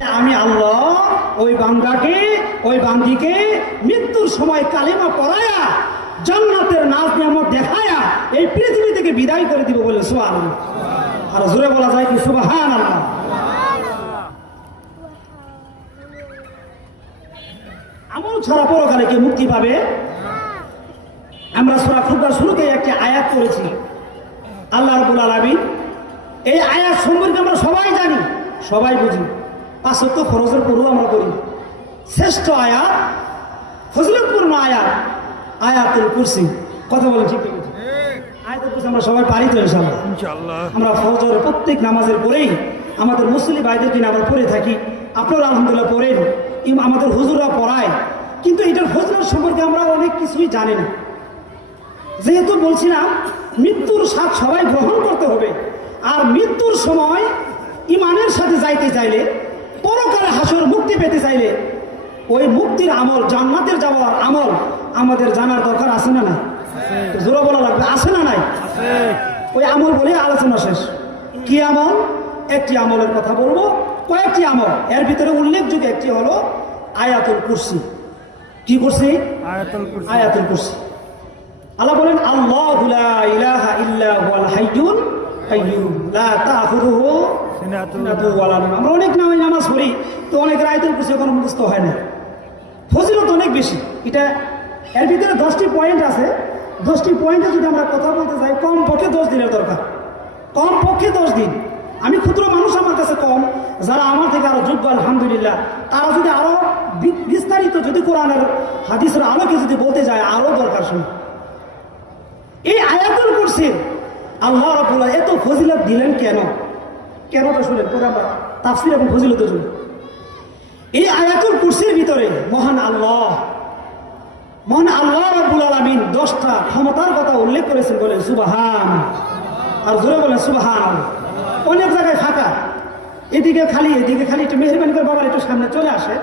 আমি আল্লাহ ওই বান্দাকে ওই বান্দিকে মৃত্যুর সময় কালেমা পড়ায়া জান্নাতের নাজ নিয়ামত দেখায়া এই পৃথিবী থেকে বিদায় করে দিব বলে সুবহানাল্লাহ। আর জোরে বলা যায় কি সুবহানাল্লাহ। আমল ছাড়া পরকালে কে মুক্তি পাবে? আমরা সূরা খুতবার শুরুতে একটি আয়াত করেছি, আল্লাহ রাব্বুল আলামিন এই আয়াত সম্পর্কে আমরা সবাই জানি, সবাই বুঝি। 5 ওয়াক্ত ফরজের পড়ু আমরা করি। শ্রেষ্ঠ আয়াত, ফজিলতপূর্ণ আয়াত আয়াতুল কুরসি। কথা বলেন ঠিক ঠিক? আয়াতুল কুরসি আমরা সবাই পারি তো ইনশাআল্লাহ। আমরা ফজর প্রত্যেক নামাজের পরেই আমাদের মুসলিম ভাইদের দিন আমরা পড়ে থাকি। আপনারা আলহামদুলিল্লাহ পড়েন, আমাদের হুজুররা পড়ায়, কিন্তু এটার ফজিলত সম্পর্কে আমরা অনেক কিছুই জানি না। যেহেতু বলছিলাম মৃত্যুর স্বাদ সবাই গ্রহণ করতে হবে, আর মৃত্যুর সময় ইমানের সাথে যাইতে চাইলে, পরকালে হাসর মুক্তি পেতে চাইলে ওই মুক্তির আমল, জান্নাতের যাওয়ার আমল আমাদের জানার দরকার আছে না নাই? জোরে বলা লাগবে, আছে না নাই? ওই আমল বলে আলোচনা শেষ। কি আমল? একটি আমলের কথা বলবো, কয়েকটি আমল, এর ভিতরে উল্লেখযোগ্য একটি হলো আয়াতুল কুরসি। কি কুরসি? আয়াতুল কুরসি। আল্লাহ বলেন আল্লাহু লা ইলাহা ইল্লা হুয়াল হাইয়ুল কাইয়্যুম লা তাখুযুহু সিনাতুন ওয়া লা নাওম। আমরা অনেক নামাজ পড়ি, তো অনেক আয়াতুল কুরসি কোনো মুখস্থ হয় না। ফজিলত অনেক বেশি। এটা এর ভিতরে 10টি পয়েন্ট আছে। 10টি পয়েন্টে যদি আমরা কথা বলতে যাই, কমপক্ষে 10 দিনের দরকার, কমপক্ষে 10 দিন। আমি ক্ষুদ্র মানুষ, আমার কাছে কম, যারা আমার থেকে আরো যোগ্য আলহামদুলিল্লাহ, তারা যদি আরো বিস্তারিত যদি কোরআনের হাদিসের আলোকে যদি বলতে যায়, আরো দরকার শুনে। এই আয়াতুল কুরসির আল্লাহ রাব্বুল আলামিন এত ফজিলত দিলেন কেন? কেনটা শুনেন, পরে আমরা তাফসীর এবং ফজিলত শুনি। এই আয়াতুল কুরসির ভিতরে মহান আল্লাহ রাব্বুল আলামিন 10টা ক্ষমতার কথা উল্লেখ করেছেন। বলেন সুবহান, আর জোরে বলেন সুবহান। অনেক জায়গায় ফাঁকা, এদিকে খালি এদিকে খালি। একটু মেহরবানি করে বাবার একটু সামনে চলে আসে।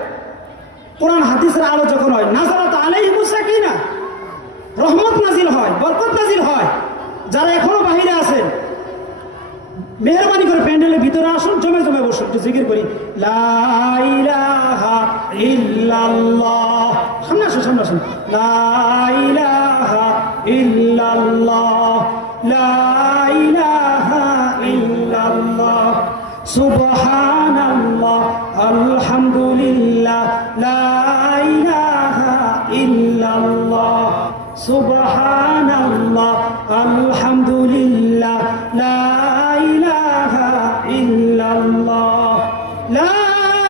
কোরআন হাদিসের আলো যখন হয়, নাযালাত আলাইহিমুস সাকিনা, রহমত নাজিল হয়, বরকত নাজিল হয়। যারা এখনো বাহিরে আছেন, মেহরবানি করে প্যান্ডেলের ভিতরে আসুন, জমে জমে বসুন, একটু জিকির করি লা ইলাহা ইল্লাল্লাহ। সামনে আসুন, সামনে আসুন। লা ইলাহা ইল্লাল্লাহ, লা ইলাহা ইল্লাল্লাহ, সুবহানাল্লাহ।